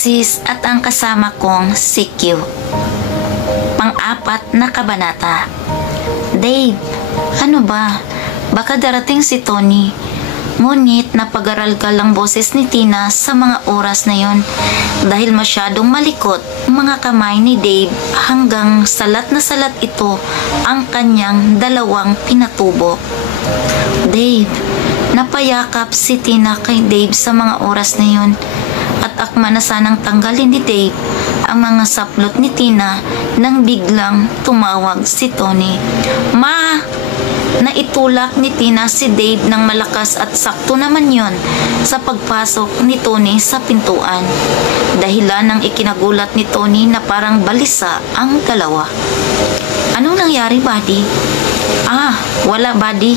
Mrs. at ang kasama kong si Q. Pang-apat na kabanata. Dave, ano ba? Baka darating si Tony. Ngunit napag-aral-gal ang boses ni Tina sa mga oras na yon dahil masyadong malikot mga kamay ni Dave hanggang salat na salat ito ang kanyang dalawang pinatubo. Dave, napayakap si Tina kay Dave sa mga oras na yon at akma na sanang tanggalin ni Dave ang mga saplot ni Tina nang biglang tumawag si Tony. Ma! Naitulak ni Tina si Dave ng malakas at sakto naman yon sa pagpasok ni Tony sa pintuan. Dahilan ng ikinagulat ni Tony na parang balisa ang dalawa. Anong nangyari, buddy? Wala, buddy.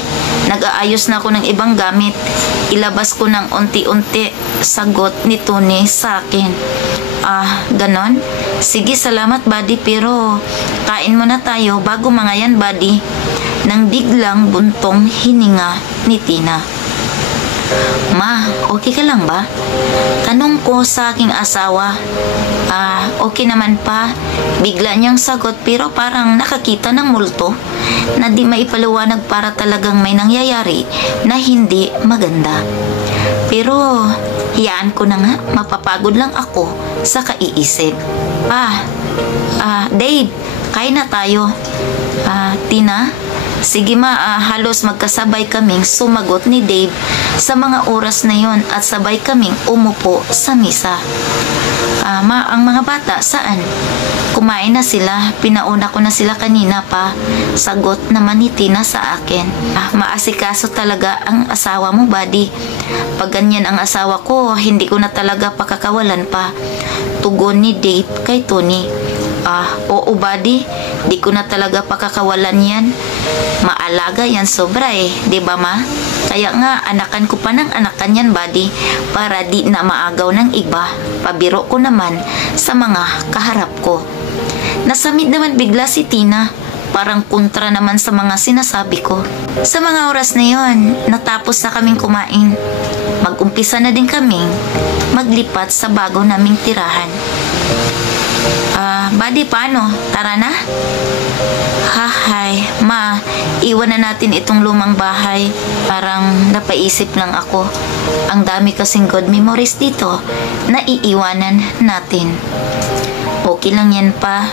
Nag-aayos na ako ng ibang gamit. Ilabas ko ng unti-unti, sagot ni Tony sa akin. Ganon? Sige, salamat, buddy, pero kain muna tayo bago mga yan, buddy. Nang biglang buntong hininga ni Tina. Ma, okay ka lang ba? Tanong ko sa aking asawa. Okay naman pa. Bigla niyang sagot pero parang nakakita ng multo na di maipaliwanag para talagang may nangyayari na hindi maganda. Pero hiyaan ko na nga, mapapagod lang ako sa kaiisip. Dave, kain na tayo. Tina? Sige ma, halos magkasabay kaming sumagot ni Dave sa mga oras na yon at sabay kaming umupo sa misa. Ma, ang mga bata saan? Kumain na sila, pinauna ko na sila kanina pa, sagot naman ni Tina sa akin. Maasikaso talaga ang asawa mo, buddy. Pag ganyan ang asawa ko, hindi ko na talaga pakakawalan pa, tugon ni Dave kay Tony. Oo buddy, di ko na talaga pakakawalan yan. Maalaga yan sobra di ba ma? Kaya nga anakan ko pa ng anakan yan buddy, para di na maagaw ng iba. Pabiro ko naman sa mga kaharap ko. Nasamid naman bigla si Tina, parang kontra naman sa mga sinasabi ko. Sa mga oras na yon, natapos na kaming kumain. Mag-umpisa na din kaming maglipat sa bago naming tirahan. Buddy, paano? Tara na? Hahay, ma, iwan na natin itong lumang bahay. Parang napaisip lang ako. Ang dami kasing good memories dito na iiwanan natin. Okay lang yan pa.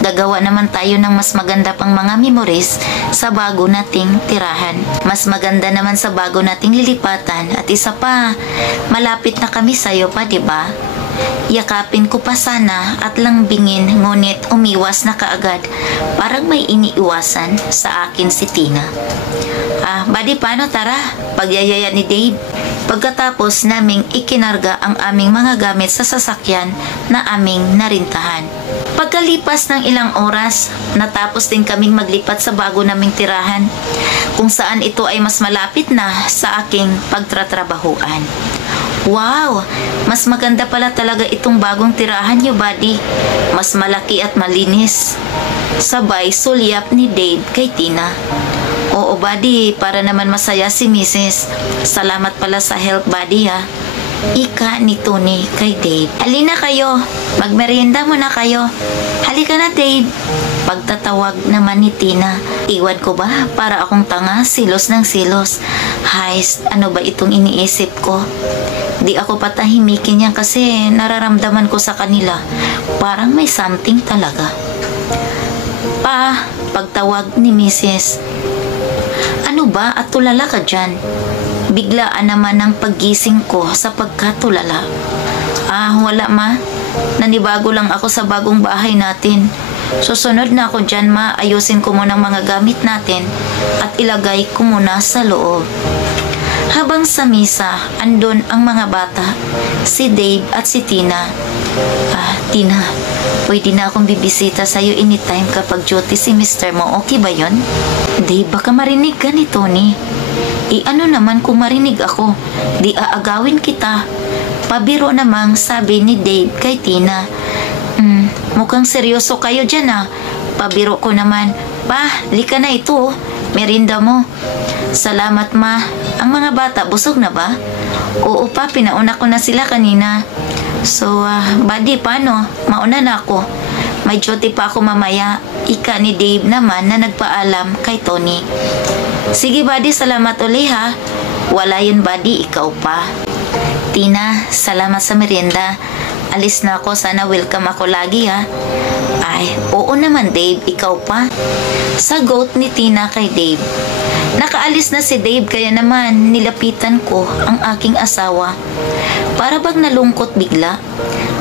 Gagawa naman tayo ng mas maganda pang mga memories sa bago nating tirahan. Mas maganda naman sa bago nating lilipatan. At isa pa, malapit na kami sa'yo pa, diba? Yakapin ko pa sana at lambingin, ngunit umiwas na kaagad. Parang may iniiwasan sa akin si Tina. Buddy, paano tara? Pagyayaya ni Dave. Pagkatapos naming ikinarga ang aming mga gamit sa sasakyan na aming narintahan. Pagkalipas ng ilang oras, natapos din kaming maglipat sa bago naming tirahan, kung saan ito ay mas malapit na sa aking pagtratrabahuan. Wow! Mas maganda pala talaga itong bagong tirahan niyo, buddy. Mas malaki at malinis. Sabay sulyap ni Dave kay Tina. Oo, buddy, para naman masaya si Mrs. Salamat pala sa help, buddy, ha. Ika ni Tony kay Dave. Halina kayo, magmerienda muna kayo. Halika na, Dave. Pagtatawag naman ni Tina. Iwan ko ba? Para akong tanga, silos ng silos. Hays, ano ba itong iniisip ko? Di ako patahimikin yan kasi nararamdaman ko sa kanila. Parang may something talaga. Pagtawag ni Mrs. Ano ba at tulala ka dyan? Biglaan naman ang paggising ko sa pagkatulala. Wala ma. Nanibago lang ako sa bagong bahay natin. Susunod na ako dyan ma. Ayusin ko muna ang mga gamit natin at ilagay ko muna sa loob. Habang sa misa, andon ang mga bata, si Dave at si Tina. Tina, pwede na akong bibisita sa'yo anytime kapag duty si Mr. mo. Okay ba yon? Dave, baka marinig ka ni Tony. Ano naman kung marinig ako? Di aagawin kita. Pabiro namang sabi ni Dave kay Tina. Mukhang seryoso kayo dyan Pabiro ko naman. Lika na ito. Merinda mo. Salamat ma. Ang mga bata busog na ba? Oo pa, pinauna ko na sila kanina. So, buddy, paano? Mauna na ako. May duty pa ako mamaya. Ika ni Dave naman na nagpaalam kay Tony. Sige, buddy, salamat uli ha. Wala yun, buddy, ikaw pa. Tina, salamat sa merienda. Alis na ako, sana welcome ako lagi ha. Ay, oo naman Dave, ikaw pa. Sagot ni Tina kay Dave. Nakaalis na si Dave kaya naman nilapitan ko ang aking asawa. Para bang nalungkot bigla.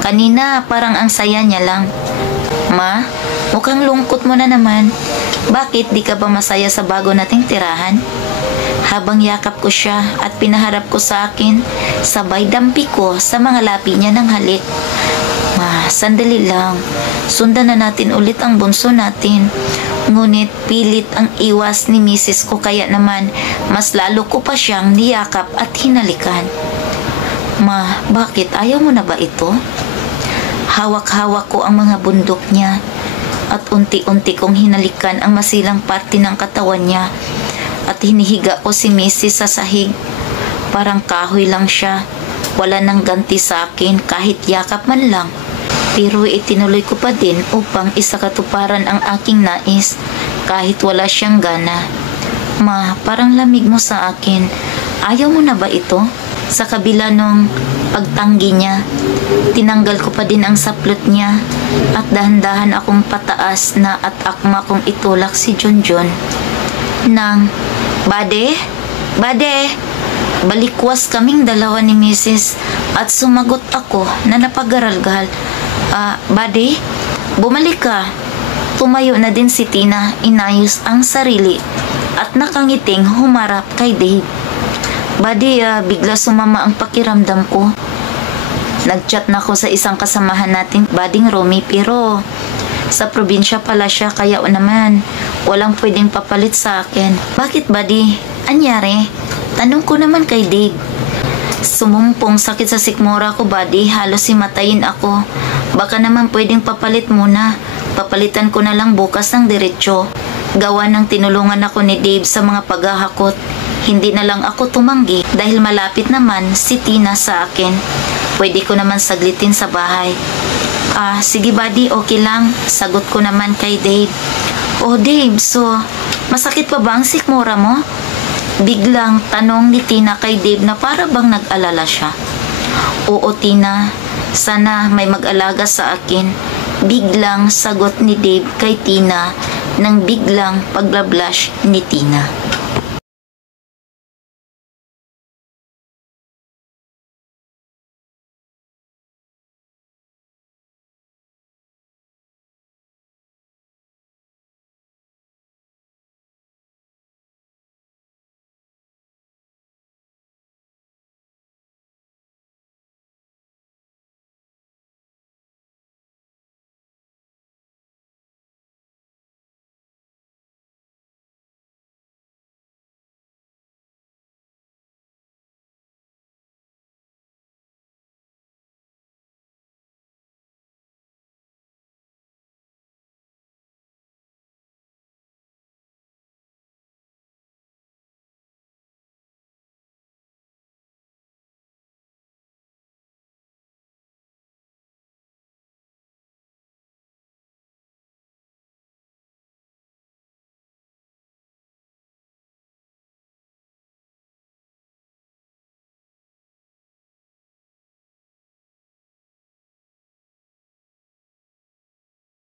Kanina parang ang saya niya lang. Ma, mukhang lungkot mo na naman. Bakit di ka ba masaya sa bago nating tirahan? Habang yakap ko siya at pinaharap ko sa akin, sabay dampi ko sa mga labi niya ng halik. Ma, sandali lang. Sundan na natin ulit ang bunso natin. Ngunit pilit ang iwas ni misis ko kaya naman mas lalo ko pa siyang niyakap at hinalikan. Ma, bakit? Ayaw mo na ba ito? Hawak-hawak ko ang mga bundok niya at unti-unti kong hinalikan ang masilang parte ng katawan niya at hinihiga ko si misis sa sahig. Parang kahoy lang siya. Wala nang ganti sa akin kahit yakap man lang. Pero itinuloy ko pa din upang isakatuparan ang aking nais kahit wala siyang gana. Ma, parang lamig mo sa akin. Ayaw mo na ba ito? Sa kabila nung pagtanggi niya, tinanggal ko pa din ang saplot niya at dahan-dahan akong pataas na at akma kong itulak si Junjun. Nang, Bade? Bade? Balikwas kaming dalawa ni Mrs. at sumagot ako na napag-aralgal. Buddy, bumalik ka. Tumayo na din si Tina, inayos ang sarili at nakangiting humarap kay Dave. Buddy, bigla sumama ang pakiramdam ko. Nag-chat na ako sa isang kasamahan natin, Bading Romy, pero sa probinsya pala siya kaya naman walang pwedeng papalit sa akin. Bakit, buddy? Anyari? Tanong ko naman kay Dave. Sumumpong sakit sa sikmura ko, buddy. Halos himatayin ako. Baka naman pwedeng papalit muna. Papalitan ko na lang bukas ng diretsyo. Gawa ng tinulungan ako ni Dave sa mga paghahakot. Hindi na lang ako tumanggi dahil malapit naman si Tina sa akin. Pwede ko naman saglitin sa bahay. Sige buddy, okay lang. Sagot ko naman kay Dave. Oh Dave, so masakit pa ba ang sikmura mo? Biglang tanong ni Tina kay Dave na para bang nag-alala siya. Oo Tina, sana may mag-alaga sa akin. Biglang sagot ni Dave kay Tina nang biglang pagbablush ni Tina.